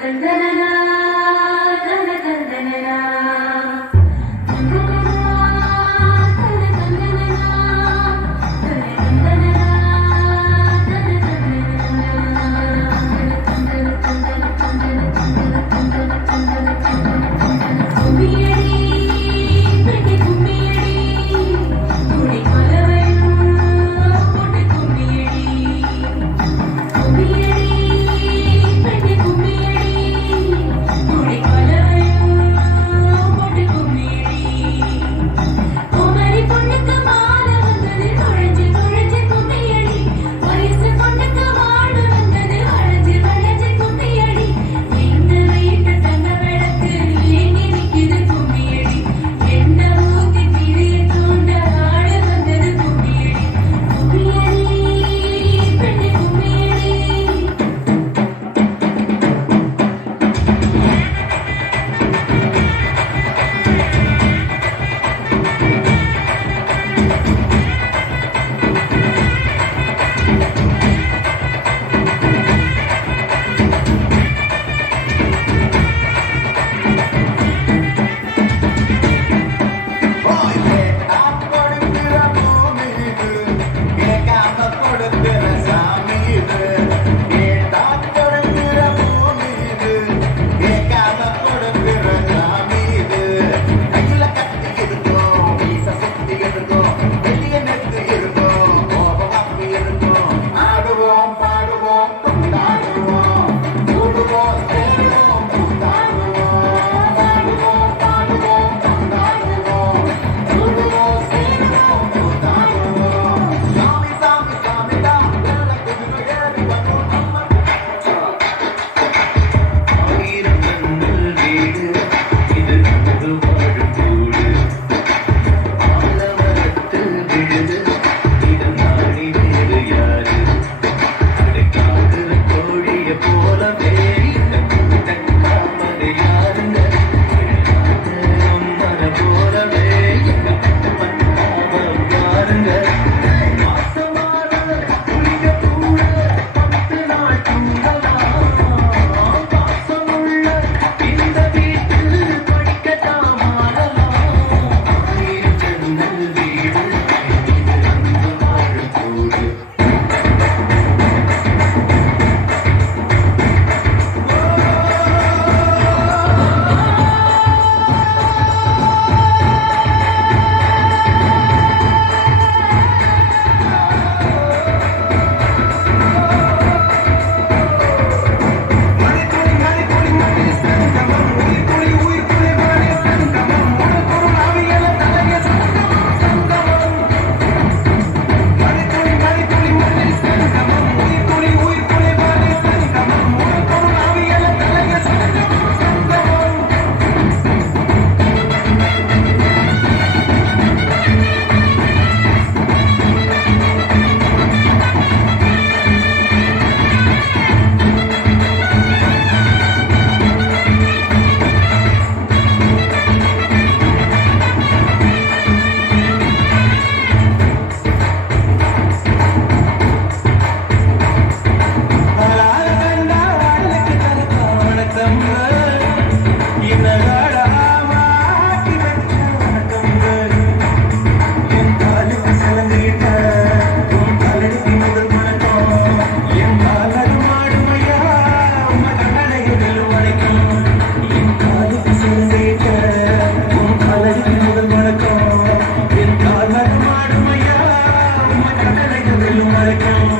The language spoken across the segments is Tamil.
Thank you. Ay, no te lo marcamos.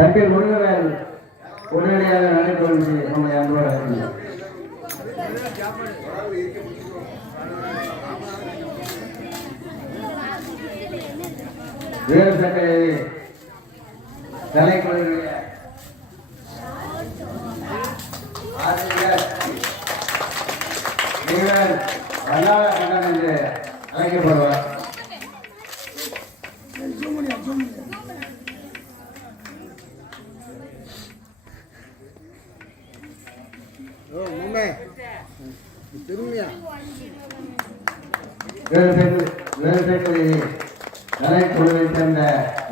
தம்பி முருகவேல் உடனடியாக நடைபெறும் நம்மை அன்போடு அழைக்கின்றோம். வேறு சட்டை திரும்பியா வேறு சேர்ந்த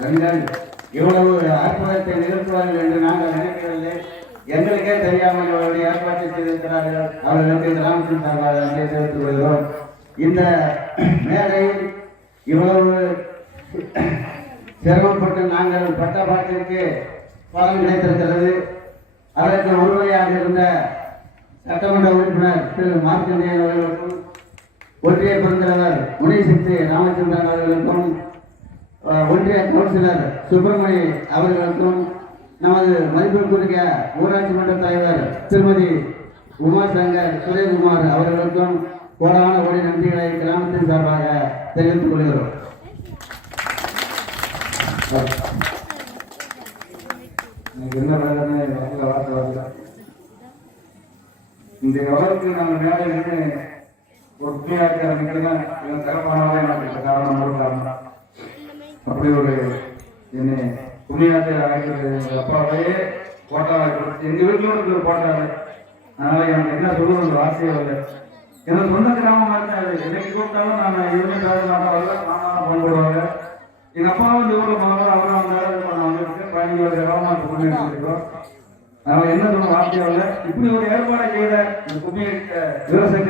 பெண்கள் இவ்வளவு ஆர்ப்பாட்டத்தை நிறுத்துவார்கள் என்று நாங்கள் நினைக்கவில்லை எங்களுக்கே தெரியாமல் அவருடைய ஏற்பாட்டை செய்திருக்கிறார்கள் அவர்களுக்கு ராமகிருஷ்ணன் சார்பாக நன்றியை தெரிவித்துக் கொள்கிறோம் இந்த மேடையில் இவ்வளவு சிரமப்பட்டு நாங்கள் பட்ட பாட்டிற்கு பலன் கிடைத்திருக்கிறது. அதற்கு உறுதியாக இருந்த சட்டமன்ற உறுப்பினர் திரு மார்க்கண்டேயன் அவர்களுக்கும் ஒன்றிய பெருந்தலைவர் முனிசித்தி ராமச்சந்திரன் அவர்களுக்கும் ஒன்றிய கவுன்சிலர் சுப்பிரமணி அவர்களுக்கும் நமது மதிப்பிற்குரிய ஊராட்சி மன்ற தலைவர் திருமதி உமாசங்கர் சுரேஷ்குமார் அவர்களுக்கும் கோடான கோடி நன்றிகளை கிராமத்தின் சார்பாக தெரிவித்துக் கொள்கிறோம். எனக்கு என்ன வேலைன்னு வார்த்தை வார்த்தை இந்த உலகத்துக்கு நம்ம மேலே இருந்து ஒரு இருக்கிற நீங்கள் தான் இவன் சிறப்பானவங்க எனக்கு காரணம் ஒரு அப்படி ஒரு என்னை புண்ணியாத்தை அழைக்கிறது எங்கள் அப்பாவே போட்டாளர் எங்கள் வீட்டிலும் இருக்கு ஒரு போட்டாரு. அதனால எனக்கு என்ன சொல்லுவது ஒரு ஆசையே இல்லை. எனக்கு சொந்த கிராமம் இருக்காது என்னைக்கு கூப்பிட்டாலும் நான் இவங்க காது நான் நானும் மாமா போன் போடுவாங்க எங்கள் அப்பாவும் இந்த ஊரில் போனாலும் அவரும் அந்த இடத்துல நான் வந்துருக்கேன் பதினஞ்சு வருஷ கிராமமாக புண்ணி எடுத்துருக்கோம் என்ன சொன்ன வார்த்தையாவில் இப்படி ஒரு ஏற்பாடை செய்த இந்த புண்ணிய விவசாய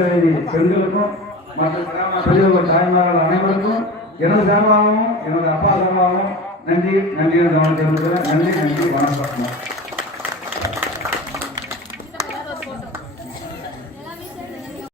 பெண்களுக்கும் மற்ற கிராம தாய்மார்கள் அனைவருக்கும் எனது சார்பாகவும் எனது அப்பா சார்பாகவும் நன்றி நன்றி கவனத்தை நன்றி நன்றி வணக்கம்.